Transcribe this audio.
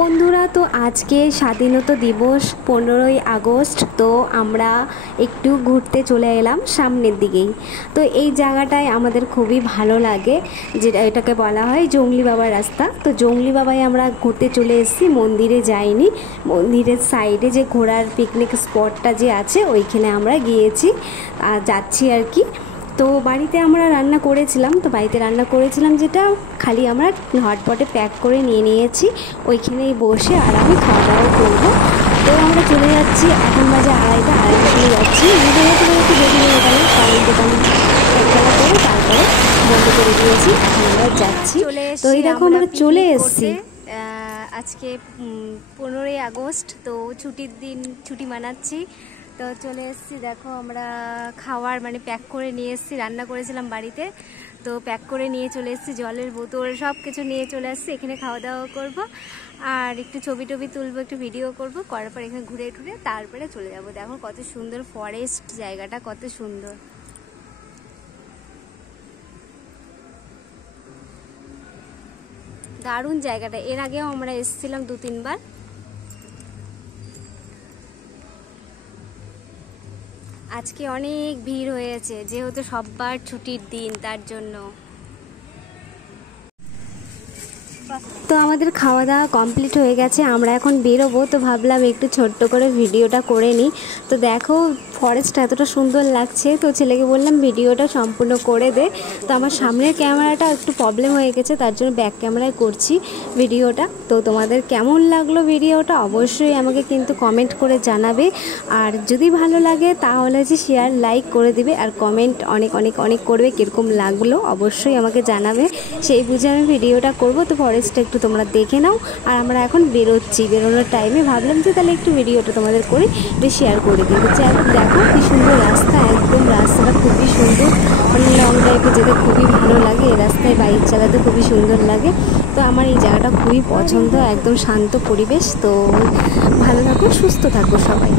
বন্ধুরা, তো আজকে স্বাধীনতা দিবস 15ই আগস্ট। তো আমরা একটু ঘুরতে চলে এলাম সামনের দিকেই। তো এই জায়গাটায় আমাদের খুবই ভালো লাগে, যেটা এটাকে বলা হয় জংলি বাবার রাস্তা। তো জংলি বাবায় আমরা ঘুরতে চলে এসেছি, মন্দিরে যাইনি। মন্দিরের সাইডে যে ঘোরার পিকনিক স্পটটা যে আছে ওইখানে আমরা গিয়েছি আর যাচ্ছি আর কি। তো বাড়িতে আমরা রান্না করেছিলাম, যেটা খালি আমরা হটপটে প্যাক করে নিয়ে নিয়েছি, ওইখানেই বসে আরামে খাওয়া দাওয়া করবো। তো আমরা চলে যাচ্ছি, এখন বাজে 2:30, চলে যাচ্ছি। একটু বেশি হয়ে গেল, কারণ দোকান খেলা করে তারপরে বন্ধ করে দিয়েছি, এখন আমরা যাচ্ছি। তো এই দেখো আমরা চলে এসেছি। আজকে 15ই আগস্ট, তো ছুটির দিন, ছুটি মানাচ্ছি। তো চলে এসেছি, দেখো আমরা খাওয়ার প্যাক করে নিয়ে এসেছি, রান্না করেছিলাম বাড়িতে, তো প্যাক করে নিয়ে চলে এসেছি, জলের বোতল সব কিছু নিয়ে চলে আসছি। এখানে খাওয়া দাওয়া করবো আর একটু ছবি তুলবো, একটু ভিডিও করবো, করার পর এখানে ঘুরে টুরে তারপরে চলে যাবো। দেখো কত সুন্দর ফরেস্ট, জায়গাটা কত সুন্দর, দারুণ জায়গাটা। এর আগেও আমরা এসেছিলাম 2-3 বার। আজকে অনেক ভিড় হয়েছে, যেহেতু সববার ছুটির দিন, তার জন্য। তো আমাদের খাওয়া দাওয়া কমপ্লিট হয়ে গেছে, আমরা এখন বেরোবো। তো ভাবলাম একটু ছোট্ট করে ভিডিওটা করে নিই। তো দেখো ফরেস্টটা এতটা সুন্দর লাগছে, তো ছেলেকে বললাম ভিডিওটা সম্পূর্ণ করে দে। তো আমার সামনের ক্যামেরাটা একটু প্রবলেম হয়ে গেছে, তার জন্য ব্যাক ক্যামেরায় করছি ভিডিওটা। তো তোমাদের কেমন লাগলো ভিডিওটা অবশ্যই আমাকে কিন্তু কমেন্ট করে জানাবে, আর যদি ভালো লাগে তাহলে যে শেয়ার লাইক করে দিবে, আর কমেন্ট অনেক অনেক অনেক করবে, কীরকম লাগলো অবশ্যই আমাকে জানাবে, সেই বুঝে আমি ভিডিওটা করবো। তো ফরেস্টটা একটু তোমরা দেখে নাও। আর আমরা এখন বেরোচ্ছি, বেরোনোর টাইমে ভাবলাম যে তাহলে একটু ভিডিওটা তোমাদের করে শেয়ার করে দিই। দেখো কি সুন্দর রাস্তা, একদম রাস্তাটা খুবই সুন্দর, লং ড্রাইভে যেতে খুবই ভালো লাগে, এই রাস্তায় বাইক চালাতে খুবই সুন্দর লাগে। তো আমার এই জায়গাটা খুবই পছন্দ, একদম শান্ত পরিবেশ। তো ভালো থাকো, সুস্থ থাকো সবাই।